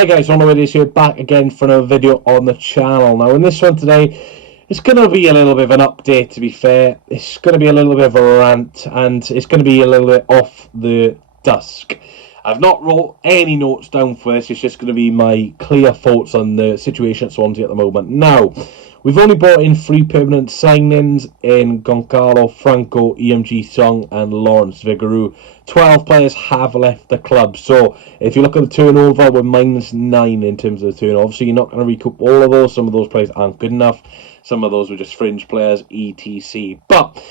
Hi guys, on the way this here, back again for another video on the channel. Now in this one today, it's going to be a little bit of an update, to be fair. It's going to be a little bit of a rant, and it's going to be a little bit off the dusk. I've not wrote any notes down for this, it's just going to be my clear thoughts on the situation at Swansea at the moment. Now, we've only brought in 3 permanent signings in Goncalo, Franco, EMG Song and Lawrence Vigouroux. 12 players have left the club, so if you look at the turnover, we're -9 in terms of the turnover. Obviously, you're not going to recoup all of those. Some of those players aren't good enough. Some of those were just fringe players, etc. But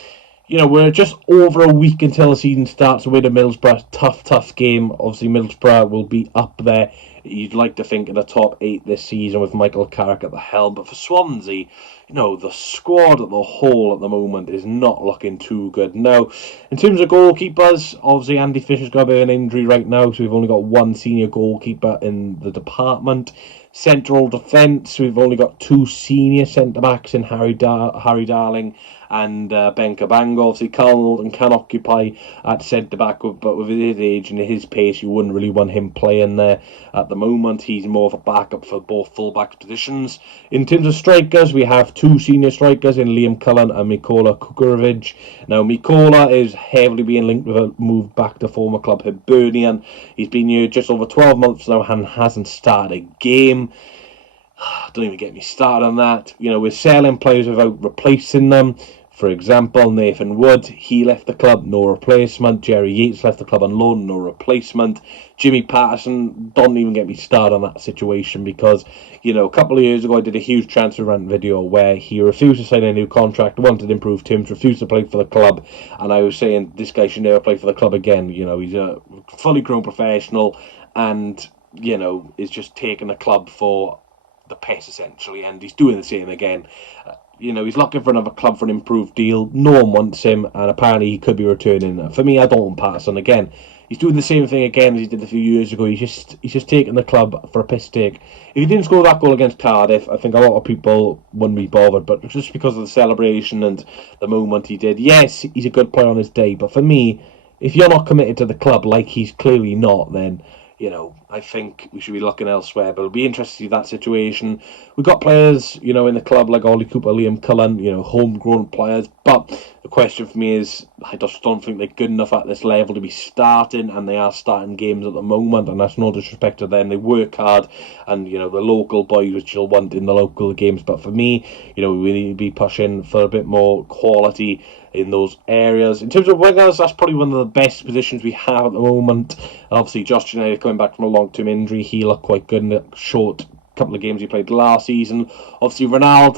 you know, we're just over a week until the season starts away to Middlesbrough. Tough game. Obviously, Middlesbrough will be up there. You'd like to think in the top 8 this season with Michael Carrick at the helm. But for Swansea, you know, the squad at the whole at the moment is not looking too good. Now, in terms of goalkeepers, obviously Andy Fisher's got a bit of an injury right now, so we've only got 1 senior goalkeeper in the department. Central defence, we've only got 2 senior centre-backs in Harry Darling and Ben Cabango. Obviously, Carl Norton can occupy at centre-back, but with his age and his pace, you wouldn't really want him playing there at the moment. He's more of a backup for both full-back positions. In terms of strikers, we have 2 senior strikers in Liam Cullen and Mikola Kukurovic. Now, Mikola is heavily being linked with a move back to former club Hibernian. He's been here just over 12 months now and hasn't started a game. Don't even get me started on that. You know, we're selling players without replacing them. For example, Nathan Wood, he left the club, no replacement. Jerry Yates left the club on loan, no replacement. Jimmy Patterson, don't even get me started on that situation because, you know, a couple of years ago I did a huge transfer rant video where he refused to sign a new contract, wanted improved terms, refused to play for the club, and I was saying this guy should never play for the club again. You know, he's a fully grown professional and, you know, is just taking the club for the piss essentially, and he's doing the same again. You know, he's looking for another club for an improved deal. No one wants him, and apparently he could be returning. For me, I don't want Patterson again. He's doing the same thing again as he did a few years ago. He's just taking the club for a piss take. If he didn't score that goal against Cardiff, I think a lot of people wouldn't be bothered. But just because of the celebration and the moment he did, yes, he's a good player on his day. But for me, if you're not committed to the club like he's clearly not, then, you know, I think we should be looking elsewhere. But it'll be interesting to see that situation. We've got players, you know, in the club like Ollie Cooper, Liam Cullen, you know, homegrown players. But the question for me is, I just don't think they're good enough at this level to be starting, and they are starting games at the moment, and that's no disrespect to them. They work hard, and, you know, the local boys, which you'll want in the local games. But for me, you know, we need to be pushing for a bit more quality in those areas. In terms of wingers, that's probably one of the best positions we have at the moment. Obviously, Josh United coming back from a long-term injury, he looked quite good in the short couple of games he played last season. Obviously, Ronaldo,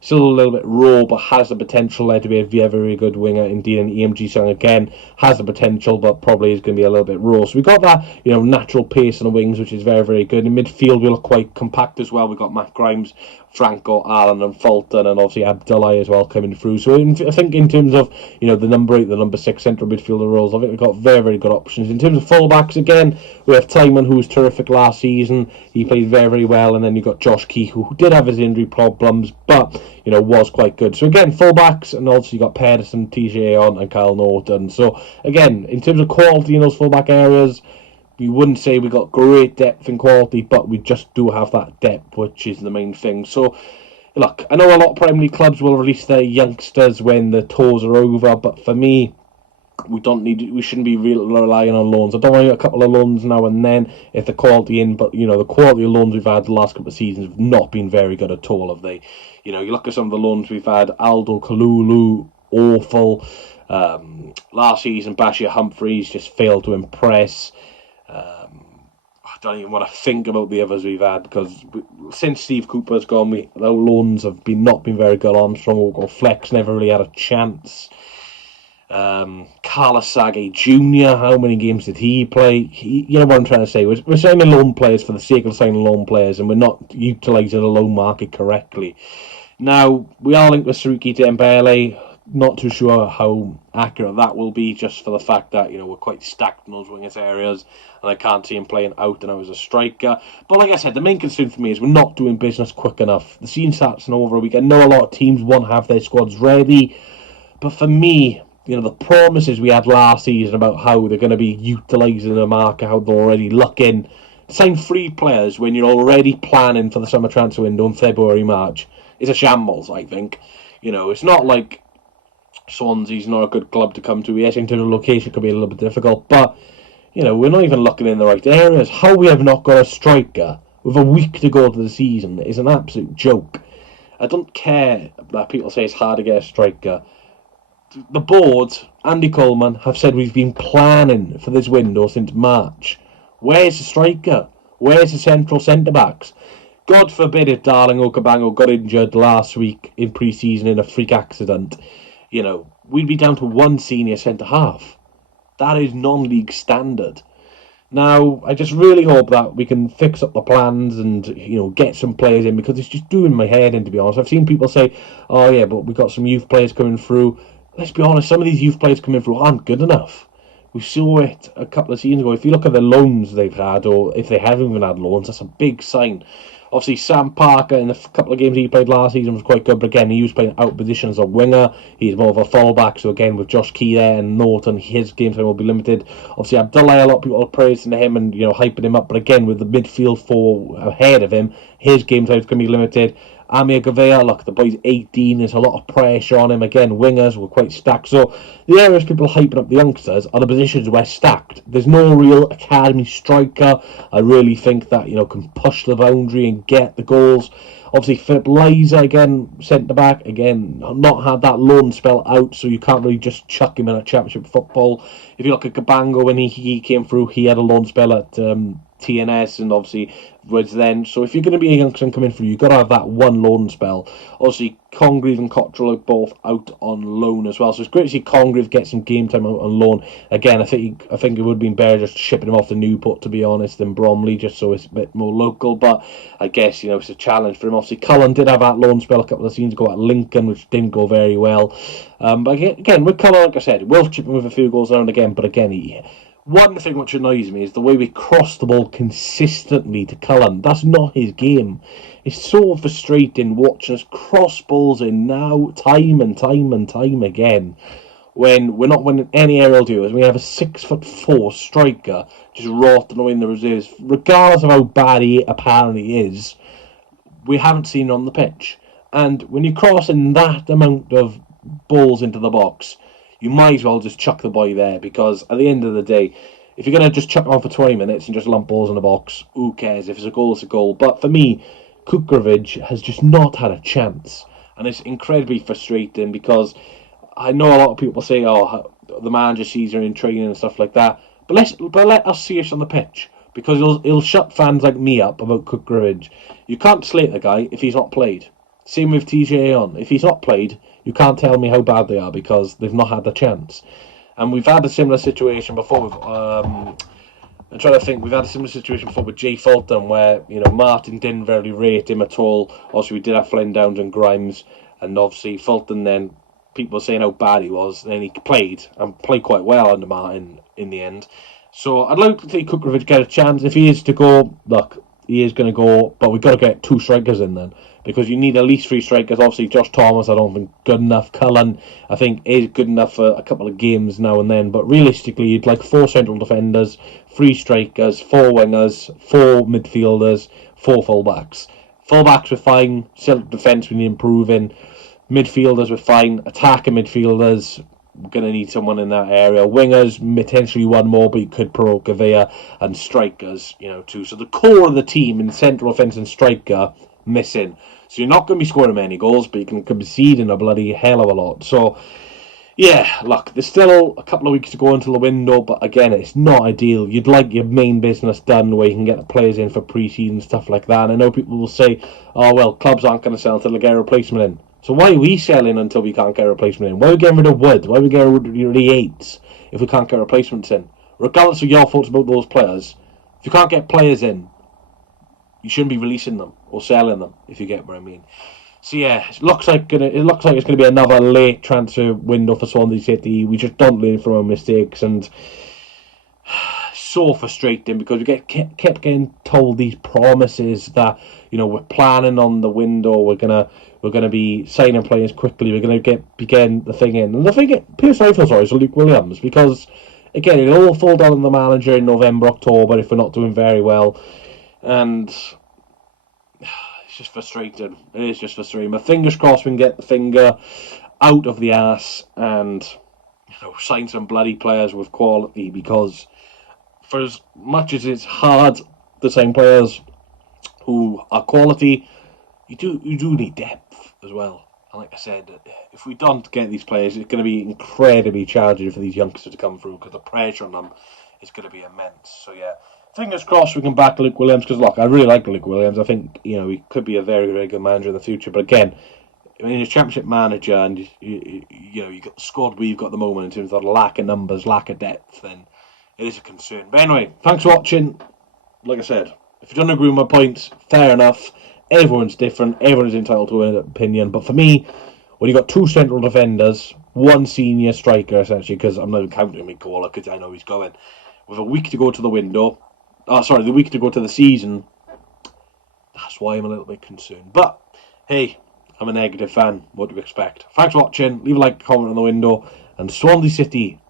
still a little bit raw, but has the potential there to be a very, very good winger. Indeed, and EMG Song again has the potential, but probably is going to be a little bit raw. So we got that, you know, natural pace on the wings, which is very, very good. In midfield, we look quite compact as well. We've got Matt Grimes, Franco, Allen and Fulton, and obviously Abdullah as well coming through. So I think in terms of, you know, the number 8, the number 6 central midfielder roles, I think we've got very, very good options. In terms of fullbacks, again, we have Timon, who was terrific last season. He played very, very well. And then you've got Josh Key, who did have his injury problems, but, you know, was quite good. So again, fullbacks, and also you got Pedersen, TJ on, and Kyle Norton. So again, in terms of quality in those fullback areas, we wouldn't say we got great depth and quality, but we just do have that depth, which is the main thing. So, look, I know a lot of Premier League clubs will release their youngsters when the tours are over, but for me, we shouldn't be relying on loans. I don't want a couple of loans now and then if the quality in, but, you know, the quality of loans we've had the last couple of seasons have not been very good at all, have they? You know, you look at some of the loans we've had, Aldo Kalulu, awful. Last season, Bashir Humphreys just failed to impress. I don't even want to think about the others we've had, because since Steve Cooper's gone, our loans have not been very good. Armstrong or Flex never really had a chance. Carlos Sage Jr., how many games did he play? You know what I'm trying to say? We're signing loan players for the sake of signing loan players, and we're not utilising the loan market correctly. Now, we are linked with Saruki Dembele. Not too sure how accurate that will be, just for the fact that, you know, we're quite stacked in those wingers areas, and I can't see him playing out and out as a striker. But like I said, the main concern for me is we're not doing business quick enough. The season starts in over a week. I know a lot of teams want to have their squads ready, but for me, you know, the promises we had last season about how they're going to be utilising the market, how they're already looking, Sign 3 players when you're already planning for the summer transfer window in February, March is a shambles, I think. It's not like Swansea's not a good club to come to. Yes, in terms of location could be a little bit difficult, but we're not even looking in the right areas. How we have not got a striker with a week to go to the season is an absolute joke. I don't care that people say it's hard to get a striker. The board, Andy Coleman, have said we've been planning for this window since March. Where's the striker? Where's the central centre-backs? God forbid if Darling Okabango got injured last week in pre-season in a freak accident. We'd be down to 1 senior centre-half. That is non-league standard. Now, I just really hope that we can fix up the plans and, get some players in, because it's just doing my head in, to be honest. I've seen people say, oh yeah, but we've got some youth players coming through. Let's be honest, some of these youth players coming through aren't good enough. We saw it a couple of seasons ago. If you look at the loans they've had, or if they haven't even had loans, that's a big sign. Obviously, Sam Parker, in the couple of games he played last season, was quite good, but again, he was playing out position as a winger. He's more of a fullback, so again, with Josh Key there and Norton, his game time will be limited. Obviously, Abdullah, a lot of people are praising him and hyping him up, but again, with the midfield 4 ahead of him, his game time is going to be limited. Amir Gavea, look, the boy's 18, there's a lot of pressure on him. Again, wingers were quite stacked. So the areas people hyping up the youngsters are the positions where stacked. There's no real academy striker, I really think, that can push the boundary and get the goals. Obviously, Philip Liza, again, centre-back, again, not had that loan spell out, so you can't really just chuck him in a championship football. If you look at Cabango, when he came through, he had a loan spell at TNS, and obviously was then. So if you're going to be a youngster coming through, you've got to have that one loan spell. Obviously, Congreve and Cottrell are both out on loan as well, so it's great to see Congreve get some game time out on loan. Again, I think it would have been better just shipping him off to Newport, to be honest, than Bromley, just so it's a bit more local. But I guess it's a challenge for him. Obviously, Cullen did have that loan spell a couple of seasons ago at Lincoln, which didn't go very well. But again, with Cullen, like I said, we'll chip him with a few goals now and again. But again, one thing which annoys me is the way we cross the ball consistently to Cullen. That's not his game. It's so frustrating watching us cross balls in now, time and time and time again, when we're not winning any aerial duels. We have a 6'4" striker just rotting away in the reserves, regardless of how bad he apparently is. We haven't seen it on the pitch, and when you're crossing that amount of balls into the box, you might as well just chuck the boy there, because at the end of the day, if you're going to just chuck him on for 20 minutes and just lump balls in the box, who cares? If it's a goal, it's a goal. But for me, Kukovic has just not had a chance, and it's incredibly frustrating, because I know a lot of people say, oh, the manager sees her in training and stuff like that, but let us see us on the pitch, because he'll shut fans like me up about Kukovic. You can't slate the guy if he's not played. Same with TJ on. If he's not played, you can't tell me how bad they are, because they've not had the chance. And we've had a similar situation before with I'm trying to think. We've had a similar situation before with Jay Fulton, where Martin didn't really rate him at all. Also, we did have Flynn Downs and Grimes, and obviously Fulton, then people were saying how bad he was. And then he played quite well under Martin in the end. So I'd like to see Kukovic get a chance. If he is to go, look, he is going to go, but we've got to get 2 strikers in then, because you need at least 3 strikers. Obviously, Josh Thomas, I don't think good enough. Cullen, I think, is good enough for a couple of games now and then. But realistically, you'd like 4 central defenders, 3 strikers, 4 wingers, 4 midfielders, 4 fullbacks. Fullbacks were fine. Central defence we need improving. Midfielders were fine. Attacking midfielders, we're going to need someone in that area. Wingers, potentially one more, but you could pro Gavea, and strikers, too. So the core of the team in central offence and striker missing. So you're not going to be scoring many goals, but you can concede in a bloody hell of a lot. So yeah, look, there's still a couple of weeks to go until the window, but again, it's not ideal. You'd like your main business done where you can get the players in for pre-season, stuff like that. And I know people will say, oh well, clubs aren't going to sell until they get a replacement in. So why are we selling until we can't get a replacement in? Why are we getting rid of Wood? Why are we getting rid of the Yates if we can't get replacements in? Regardless of your thoughts about those players, if you can't get players in, you shouldn't be releasing them or selling them, if you get what I mean. So yeah, it looks like it's going to be another late transfer window for Swansea City. We just don't learn from our mistakes, and so frustrating, because we kept getting told these promises that we're planning on the window, we're gonna be signing players quickly, we're gonna be getting the thing in. And the thing, personally, I feel sorry for Luke Williams, because again, it'll all fall down on the manager in November, October if we're not doing very well. And it's just frustrating. It is just frustrating. But fingers crossed we can get the finger out of the ass and sign some bloody players with quality, because for as much as it's hard to sign players who are quality, you do need depth as well. And like I said, if we don't get these players, it's going to be incredibly challenging for these youngsters to come through, because the pressure on them is going to be immense. So yeah, fingers crossed we can back Luke Williams, because look, I really like Luke Williams. I think he could be a very, very good manager in the future. But again, I mean, he's a championship manager, and you got the squad we've got at the moment in terms of lack of numbers, lack of depth, then it is a concern. But anyway, thanks for watching. Like I said, if you don't agree with my points, fair enough. Everyone's different. Everyone's entitled to an opinion. But for me, when you got two central defenders, one senior striker, essentially, because I'm not even counting Mikola, because I know he's going, with a week to go to the window, the week to go to the season, that's why I'm a little bit concerned. But, hey, I'm a negative fan. What do you expect? Thanks for watching. Leave a like, comment on the window. And Swansea City,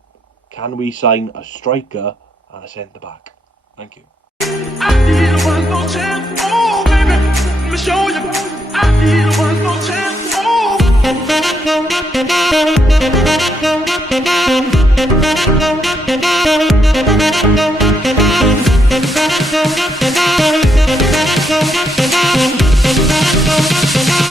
can we sign a striker and a centre-back? Thank you. I need one more chance. Oh, baby, let me show you. I need one more chance. Oh.